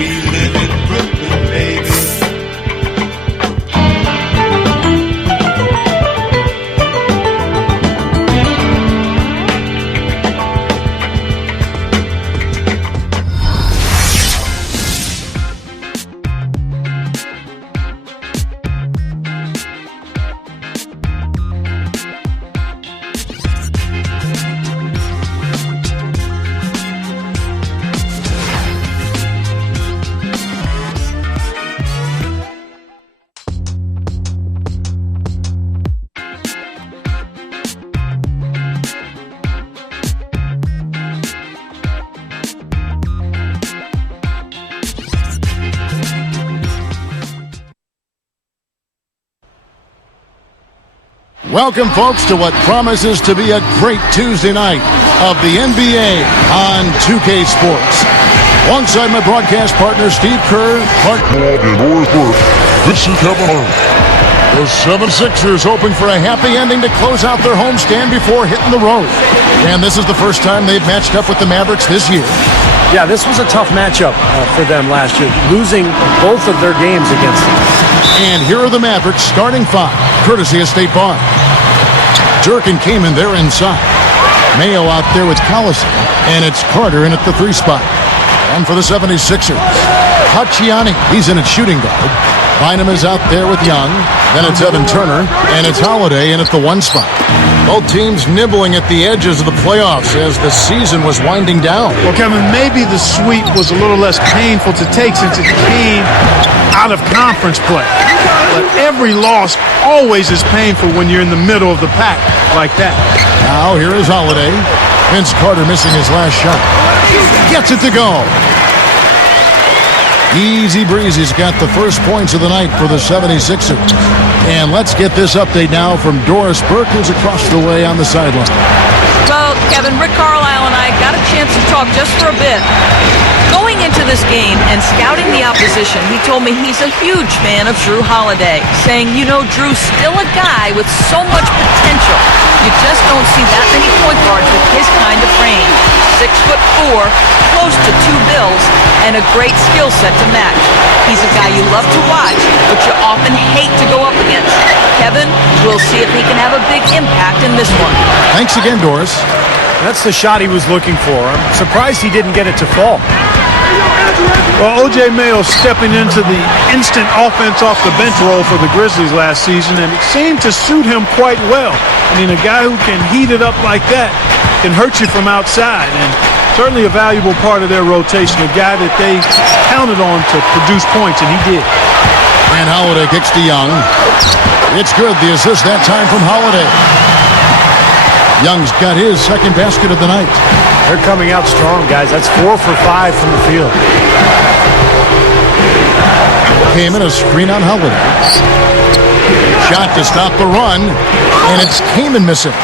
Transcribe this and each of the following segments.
We live in Brooklyn, baby. Welcome, folks, to what promises to be a great Tuesday night of the NBA on 2K Sports. Alongside my broadcast partner, Steve Kerr, Clark Ward, and Doris Burke, this is Kevin Hart. The 76ers hoping for a happy ending to close out their homestand before hitting the road. And this is the first time they've matched up with the Mavericks this year. Yeah, this was a tough matchup for them last year, losing both of their games against them. And here are the Mavericks starting five, courtesy of State Farm. Dirk and Kaman there inside. Mayo out there with Collison. And it's Carter in at the 3 spot. And for the 76ers, Hachiyani, he's in at shooting guard. Bynum is out there with Young. Then it's Evan Turner. And it's Holiday in at the 1 spot. Both teams nibbling at the edges of the playoffs as the season was winding down. Well, Kevin, maybe the sweep was a little less painful to take since it came out of conference play. But every loss always is painful when you're in the middle of the pack like that. Now here is Holiday. Vince Carter missing his last shot. Gets it to go. Easy Breezy's got the first points of the night for the 76ers. And let's get this update now from Doris Burke, who's across the way on the sideline. Well, Kevin, Rick Carlisle and I got a chance to talk just for a bit. Going into this game and scouting the opposition, he told me he's a huge fan of Drew Holiday, saying, you know, Drew's still a guy with so much potential. You just don't see that many point guards with his kind of frame. 6'4", close to 2 bills, and a great skill set to match. He's a guy you love to watch, but you often hate to go up against. Kevin, we'll see if he can have a big impact in this one. Thanks again, Doris. That's the shot he was looking for. I'm surprised he didn't get it to fall. Well, O.J. Mayo stepping into the instant offense off the bench role for the Grizzlies last season, and it seemed to suit him quite well. I mean, a guy who can heat it up like that can hurt you from outside, and certainly a valuable part of their rotation, a guy that they counted on to produce points, and he did. And Holiday kicks to Young. It's good, the assist that time from Holiday. Young's got his second basket of the night. They're coming out strong, guys. That's 4 for 5 from the field. Kaman, a screen on Holiday. Shot to stop the run, and it's Kaman missing.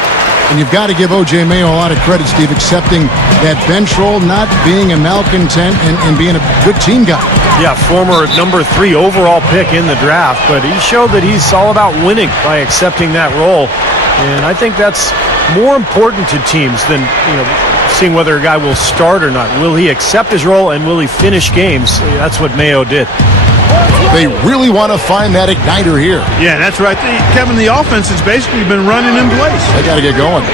And you've got to give O.J. Mayo a lot of credit, Steve, accepting that bench role, not being a malcontent, and being a good team guy. Yeah, former number 3 overall pick in the draft, but he showed that he's all about winning by accepting that role. And I think that's more important to teams than, seeing whether a guy will start or not. Will he accept his role, and will he finish games? That's what Mayo did. They really want to find that igniter here. Yeah, that's right. Kevin, the offense has basically been running in place. They got to get going.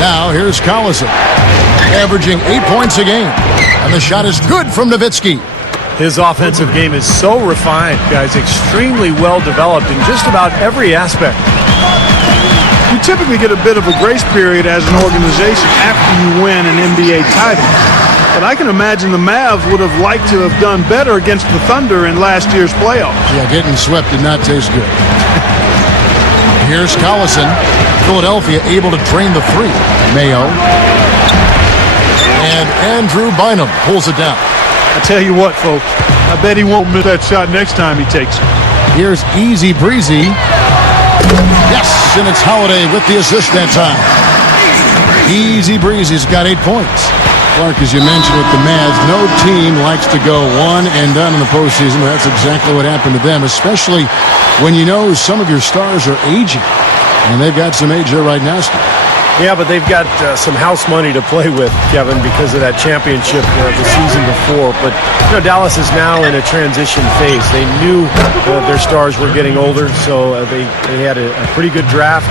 Now, here's Collison, averaging 8 points a game. And the shot is good from Nowitzki. His offensive game is so refined, guys, extremely well developed in just about every aspect. You typically get a bit of a grace period as an organization after you win an NBA title. But I can imagine the Mavs would have liked to have done better against the Thunder in last year's playoffs. Yeah, getting swept did not taste good. Here's Collison. Philadelphia able to drain the 3. Mayo. And Andrew Bynum pulls it down. I tell you what, folks, I bet he won't miss that shot next time he takes it. Here's Easy Breezy. Yes, and it's Holiday with the assist that time. Easy Breezy's got 8 points. Clark, as you mentioned with the Mavs, no team likes to go one and done in the postseason. That's exactly what happened to them, especially when you know some of your stars are aging. And they've got some age there right now, Steve. Yeah, but they've got some house money to play with, Kevin, because of that championship the season before. But Dallas is now in a transition phase. They knew their stars were getting older, so they had a pretty good draft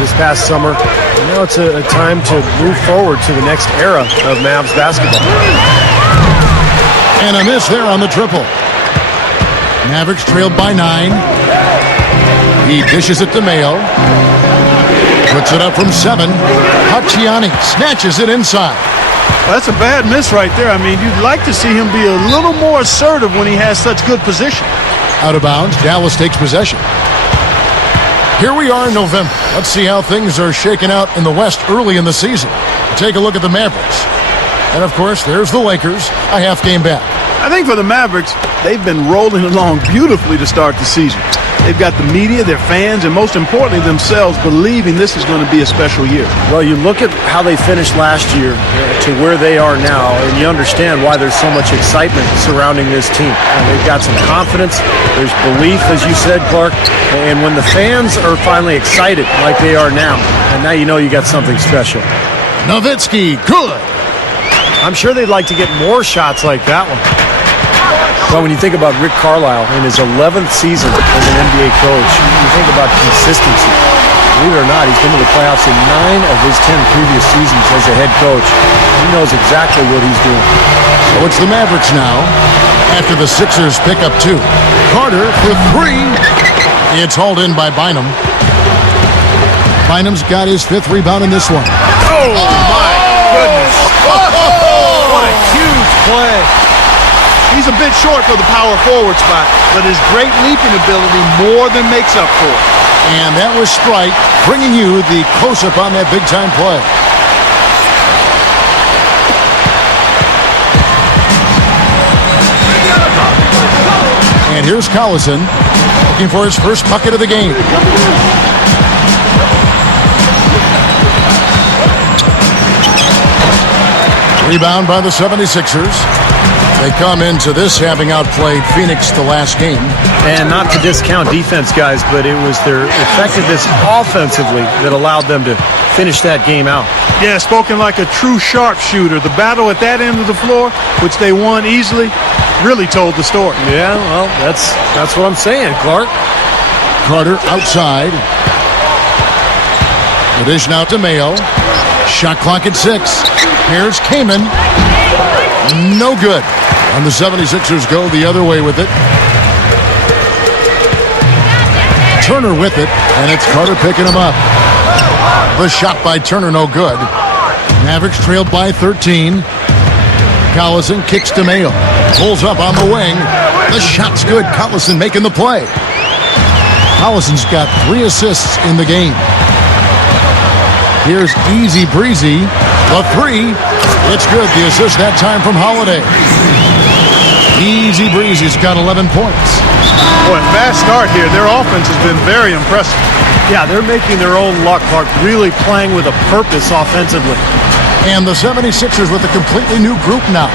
this past summer. And now it's a time to move forward to the next era of Mavs basketball. And a miss there on the triple. Mavericks trailed by 9. He dishes it to Mayo. Puts it up from 7. Hacciani snatches it inside. Well, that's a bad miss right there. I mean, you'd like to see him be a little more assertive when he has such good position. Out of bounds, Dallas takes possession. Here we are in November. Let's see how things are shaking out in the West early in the season. Take a look at the Mavericks. And, of course, there's the Lakers, a half game back. I think for the Mavericks, they've been rolling along beautifully to start the season. They've got the media, their fans, and most importantly, themselves believing this is going to be a special year. Well, you look at how they finished last year to where they are now, and you understand why there's so much excitement surrounding this team. And they've got some confidence. There's belief, as you said, Clark. And when the fans are finally excited like they are now, and now you know you got something special. Nowitzki, good. I'm sure they'd like to get more shots like that one. Well, when you think about Rick Carlisle in his 11th season as an NBA coach, you think about consistency. Believe it or not, he's been to the playoffs in 9 of his 10 previous seasons as a head coach. He knows exactly what he's doing. So it's the Mavericks now, after the Sixers pick up 2. Carter for 3. It's hauled in by Bynum. Bynum's got his 5th rebound in this one. Oh, my goodness. What a huge play. He's a bit short for the power forward spot, but his great leaping ability more than makes up for it. And that was Sprite bringing you the close-up on that big-time play. And here's Collison looking for his first bucket of the game. Rebound by the 76ers. They come into this having outplayed Phoenix the last game. And not to discount defense, guys, but it was their effectiveness offensively that allowed them to finish that game out. Yeah, spoken like a true sharpshooter. The battle at that end of the floor, which they won easily, really told the story. Yeah, well, that's what I'm saying, Clark. Carter outside. The dish now to Mayo. Shot clock at 6. Here's Kaman. No good. And the 76ers go the other way with it. Turner with it, and it's Carter picking him up. The shot by Turner, no good. Mavericks trailed by 13. Collison kicks to Mayo. Pulls up on the wing. The shot's good. Collison making the play. Collison's got 3 assists in the game. Here's Easy Breezy. The 3. It's good. The assist that time from Holiday. Easy Breezy's got 11 points. Boy, fast start here. Their offense has been very impressive. Yeah, they're making their own luck, Clark, really playing with a purpose offensively. And the 76ers with a completely new group now.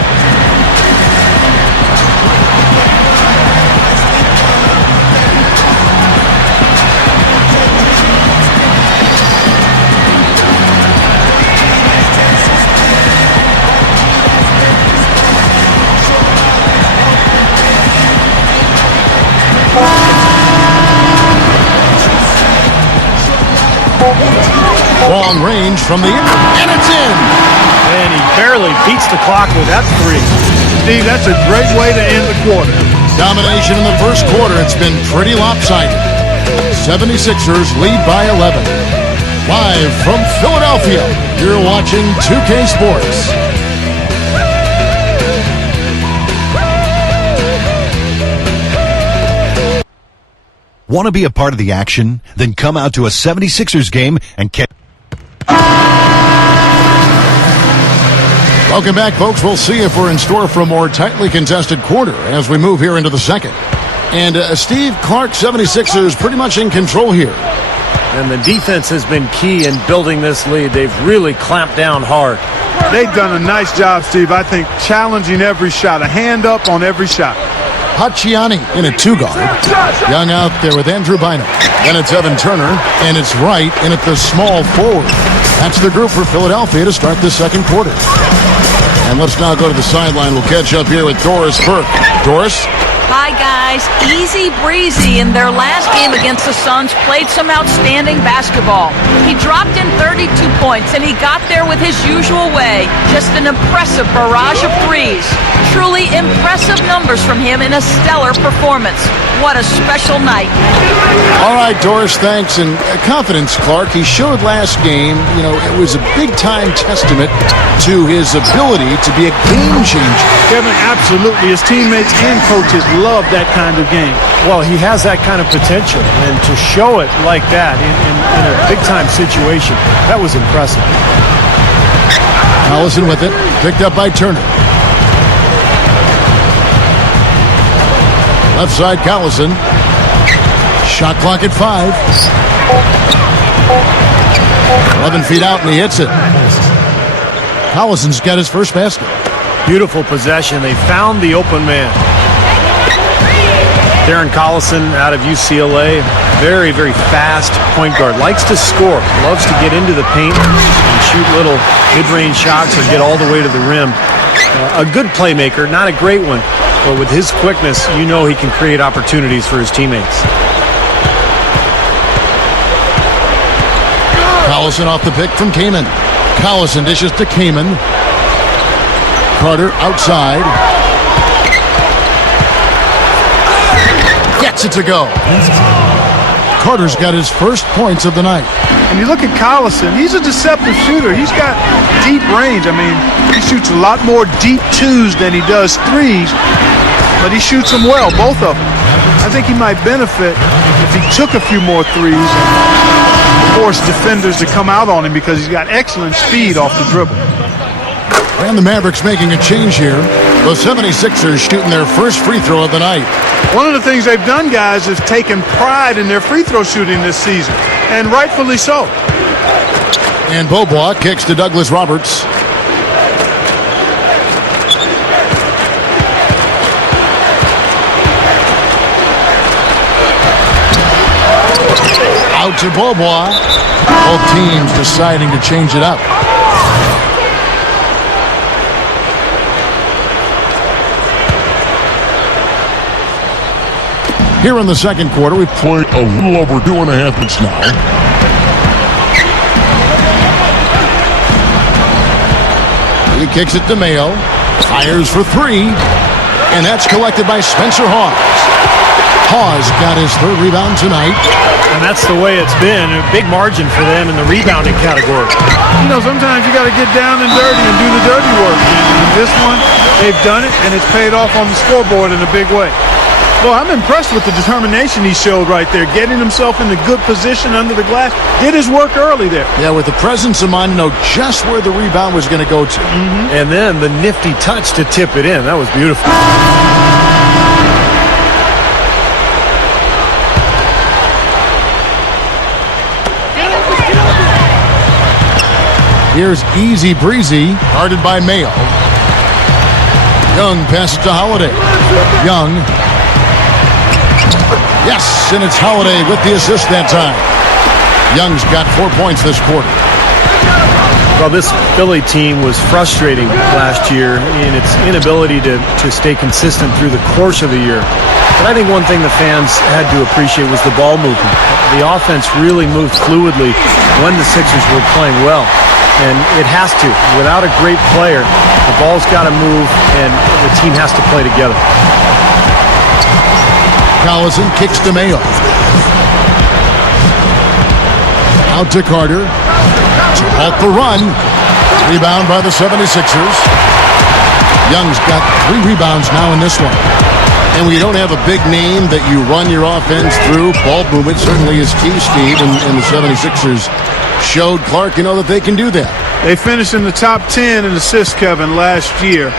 Long range from the end, and it's in. And he barely beats the clock with that 3. Steve, that's a great way to end the quarter. Domination in the first quarter. It's been pretty lopsided. 76ers lead by 11. Live from Philadelphia, you're watching 2K Sports. Want to be a part of the action? Then come out to a 76ers game and catch. Welcome back, folks. We'll see if we're in store for a more tightly contested quarter as we move here into the second. And Steve, Clark, 76ers pretty much in control here. And the defense has been key in building this lead. They've really clamped down hard. They've done a nice job, Steve. I think challenging every shot, a hand up on every shot. Hacciani in a 2-guard. Young out there with Andrew Bynum. Then it's Evan Turner, and it's Wright in at the small forward. That's the group for Philadelphia to start the second quarter. And let's now go to the sideline. We'll catch up here with Doris Burke. Doris? Hi, guys. Easy breezy in their last game against the Suns. Played some outstanding basketball. He dropped in 32 points, and he got there with his usual way. Just an impressive barrage of threes. Truly impressive numbers from him in a stellar performance. What a special night. All right, Doris, thanks. And confidence, Clark. He showed last game, it was a big-time testament to his ability to be a game changer. Kevin, absolutely. His teammates and coaches love that kind of game. Well, he has that kind of potential, and to show it like that in a big-time situation, that was impressive. Allison with it, picked up by Turner. Left side, Collison. Shot clock at 5. 11 feet out, and he hits it. Collison's got his first basket. Beautiful possession. They found the open man. Darren Collison out of UCLA. Very, very fast point guard. Likes to score. Loves to get into the paint and shoot little mid-range shots or get all the way to the rim. A good playmaker, not a great one. But with his quickness, he can create opportunities for his teammates. Collison off the pick from Kaman. Collison dishes to Kaman. Carter outside. Gets it to go. Carter's got his first points of the night. And you look at Collison, he's a deceptive shooter. He's got deep range. He shoots a lot more deep twos than he does threes, but he shoots them well, both of them. I think he might benefit if he took a few more threes and forced defenders to come out on him because he's got excellent speed off the dribble. And the Mavericks making a change here. The 76ers shooting their first free throw of the night. One of the things they've done, guys, is taken pride in their free throw shooting this season, and rightfully so. And Beaubois kicks to Douglas Roberts. Out to Beaubois. Both teams deciding to change it up. Here in the second quarter, we've played a little over 2.5 minutes now. He kicks it to Mayo. Fires for 3. And that's collected by Spencer Hawes. Hawes got his third rebound tonight. And that's the way it's been. A big margin for them in the rebounding category. Sometimes you got to get down and dirty and do the dirty work. And this one, they've done it, and it's paid off on the scoreboard in a big way. Well, I'm impressed with the determination he showed right there, getting himself in a good position under the glass. Did his work early there. Yeah, with the presence of mind to know just where the rebound was going to go to. And then the nifty touch to tip it in. That was beautiful. Here's Easy Breezy, guarded by Mayo. Young passes to Holiday. Young. Yes, and it's Holiday with the assist that time. Young's got 4 points this quarter. Well, this Philly team was frustrating last year in its inability to stay consistent through the course of the year. But I think one thing the fans had to appreciate was the ball movement. The offense really moved fluidly when the Sixers were playing well. And it has to. Without a great player, the ball's got to move, and the team has to play together. Collison kicks to Mayo. Out to Carter. To halt the run. Rebound by the 76ers. Young's got 3 rebounds now in this one. And when you don't have a big name that you run your offense through, ball movement certainly is key, Steve, and the 76ers showed Clark, that they can do that. They finished in the top 10 in assists, Kevin, last year.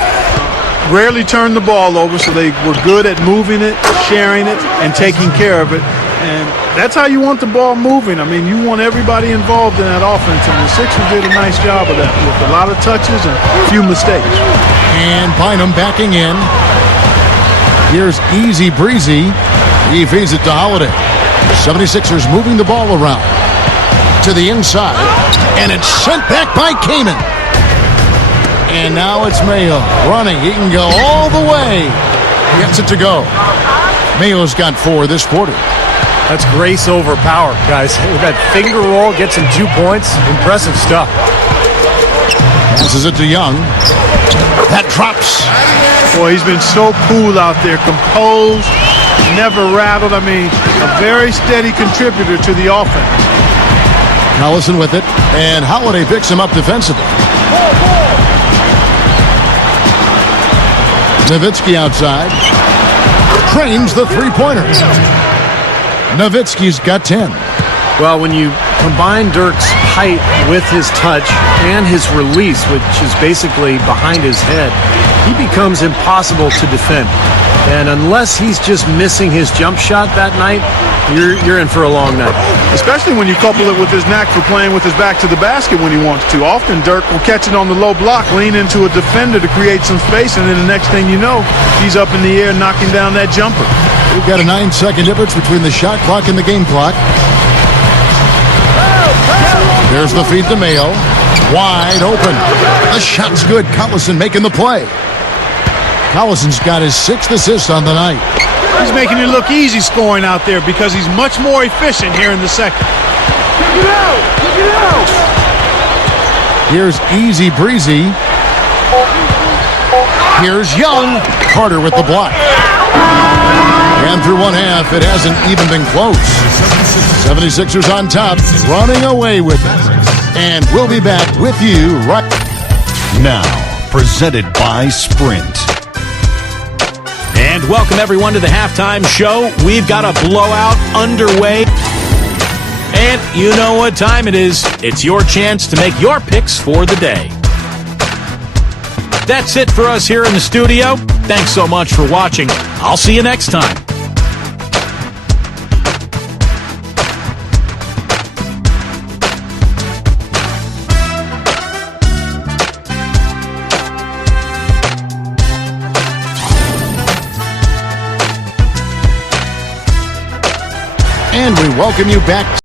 Rarely turned the ball over, so they were good at moving it, sharing it, and taking care of it. And that's how you want the ball moving. You want everybody involved in that offense, and the Sixers did a nice job of that with a lot of touches and a few mistakes. And Bynum backing in. Here's Easy Breezy. He feeds it to Holiday. 76ers moving the ball around. to the inside, and it's sent back by Kamen. And now it's Mayo running. He can go all the way. Gets it to go. Mayo's got 4 this quarter. That's grace over power, guys. That finger roll gets him 2 points. Impressive stuff. Passes it to Young. That drops. Boy, he's been so cool out there, composed, never rattled. I mean, a very steady contributor to the offense. Collison with it, and Holiday picks him up defensively. Nowitzki outside. Trains the three-pointer. Nowitzki's got 10. Well, when you combine Dirk's height with his touch and his release, which is basically behind his head, he becomes impossible to defend. And unless he's just missing his jump shot that night, you're in for a long night. Especially when you couple it with his knack for playing with his back to the basket when he wants to. Often Dirk will catch it on the low block, lean into a defender to create some space, and then the next thing you know, he's up in the air knocking down that jumper. We've got a 9-second difference between the shot clock and the game clock. There's the feed to Mayo. Wide open. The shot's good. Collison making the play. Collison's got his 6th assist on the night. He's making it look easy scoring out there because he's much more efficient here in the second. Here's Easy Breezy. Here's Young. Carter with the block. And through one half, it hasn't even been close. 76ers on top, running away with it. And we'll be back with you right Now, presented by Sprint. And welcome everyone to the halftime show. We've got a blowout underway. And you know what time it is. It's your chance to make your picks for the day. That's it for us here in the studio. Thanks so much for watching. I'll see you next time. and we welcome you back.